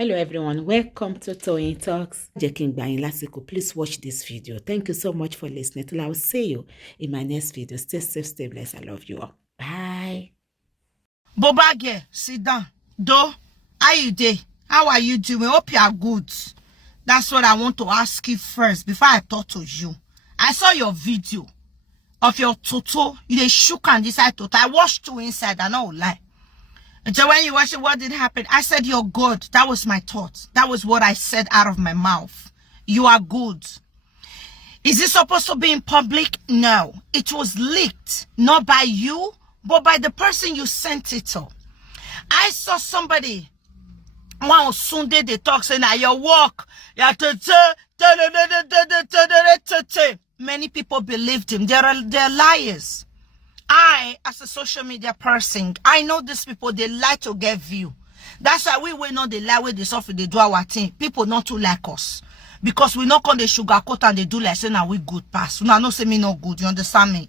Hello everyone, welcome to Toyeen Talks. Please watch this video. Thank you so much for listening. Till I will see you in my next video. Stay safe, stay blessed. I love you all. Bye. Bubagirl, sit down. How you doing? How are you doing? Hope you are good. That's what I want to ask you first before I talk to you. I saw your video of your Toto. You shook and decide Toto. I watched you inside, I know lie. And so when you watch it, what did happen? I said you're good. That was my thought. That was what I said out of my mouth. You are good. Is it supposed to be in public? No. It was leaked. Not by you, but by the person you sent it to. I saw somebody one Sunday they talk saying that your work. Many people believed him. They're liars. I, as a social media person, I know these people, they like to get view. That's why we know they lie with this often they do our thing. People not too like us. Because we not on the sugarcoat and they do like saying, now we good pass. No, not say me not good, you understand me?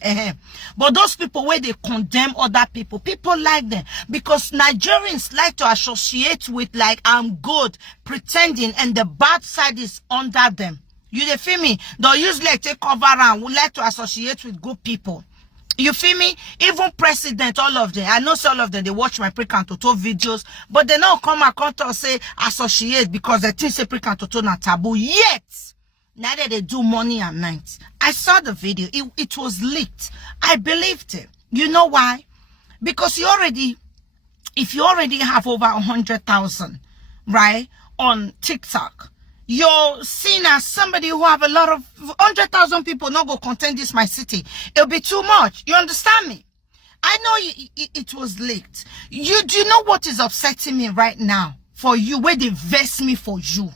But those people where they condemn other people, people like them. Because Nigerians like to associate with like, I'm good, pretending, and the bad side is under them. You they feel me? They'll usually take cover and would like to associate with good people. You feel me? Even president, all of them. I know all of them, they watch my Prick and Toto videos, but they don't come and come to say associate because they think say Prick and Toto na taboo. Yet, now that they do morning and night. I saw the video. It was leaked. I believed it. You know why? Because if you already have over 100,000, right, on TikTok, you're seen as somebody who have a lot of 100,000 people not go content this my city. It'll be too much. You understand me? I know it was leaked. Do you know what is upsetting me right now for you? Where they vex me for you?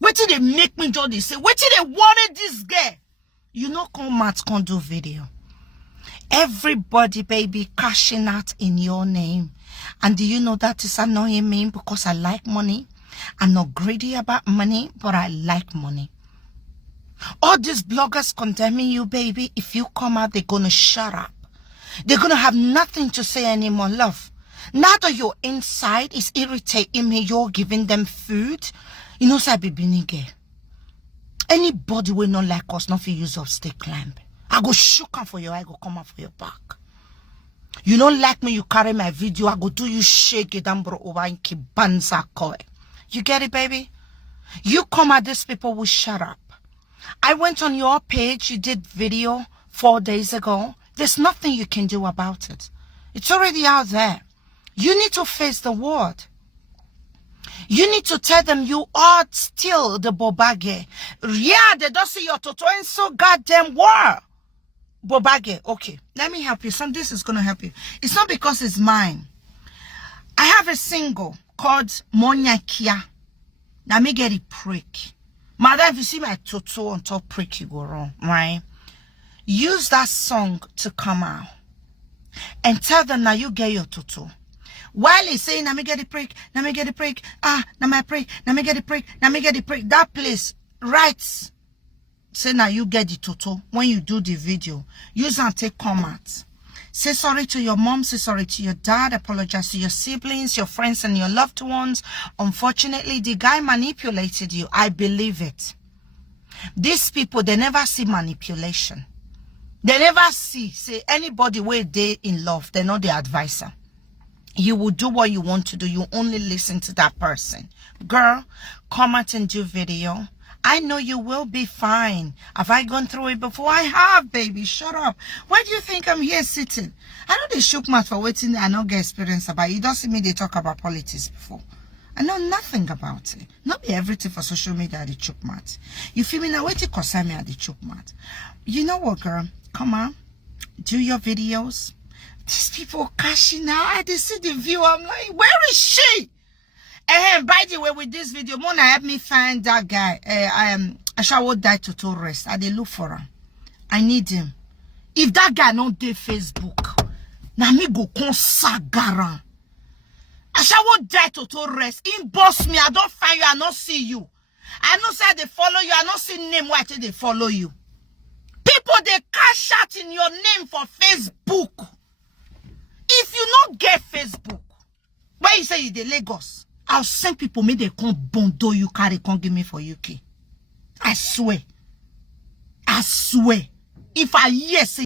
Where did they make me do this? Where did they wanted this girl? You know, come out, can do video. Everybody, baby, cashing out in your name. And do you know that is annoying me because I like money? I'm not greedy about money, but I like money. All these bloggers condemning you, baby, if you come out, they're going to shut up. They're going to have nothing to say anymore, love. Now that your inside is irritating me, you're giving them food. You know, say, baby, nigga. Anybody will not like us, not for use of stick climb. I go shook for your eye, go come out for your back. You don't like me, you carry my video, I go do you shake it and bro over in kibanza koi. You get it, baby? You come at these people will shut up. I went on your page. You did video 4 days ago. There's nothing you can do about it. It's already out there. You need to face the world. You need to tell them you are still the Bubagirl. Yeah, they don't see your Toto in so goddamn war. Bubagirl, okay. Let me help you. This is going to help you. It's not because it's mine. I have a single called Monyakia. Now me get it prick. Madam, if you see my Toto on top prick, you go wrong, right? Use that song to come out. And tell them now you get your Toto. While he's saying, now me get it prick, now me get it prick, now my prick, now me get it prick, now me get it prick. That place writes, say now you get the Toto. When you do the video, use and take comments. Say sorry to your mom, say sorry to your dad, apologize to your siblings, your friends, and your loved ones. Unfortunately, the guy manipulated you. I believe it. These people, they never see manipulation. They never see, say, anybody where they in love, they're not the advisor. You will do what you want to do. You only listen to that person. Girl, comment and do video. I know you will be fine. Have I gone through it before? I have, baby. Shut up. Why do you think I'm here sitting? I know they shook mouth for waiting. I don't get experience about it. You don't see me, they talk about politics before. I know nothing about it. Not be everything for social media at the choke mouth. You feel me now? Wait till concern me at the choke mouth. You know what, girl? Come on. Do your videos. These people cashing out. I just see the view. I'm like, where is she? And by the way, with this video, Mona help me find that guy. I shall die to rest. I dey look for him. I need him. If that guy not dey Facebook, now me go consagaran. I shall die to rest. Inbox me. I don't find you. I not see you. I know say they follow you. I not see name why they follow you. People they cash out in your name for Facebook. If you not get Facebook, why you say you the Lagos? I'll send people, make they come bondo you carry, come give me for UK. I swear. I swear. If I hear say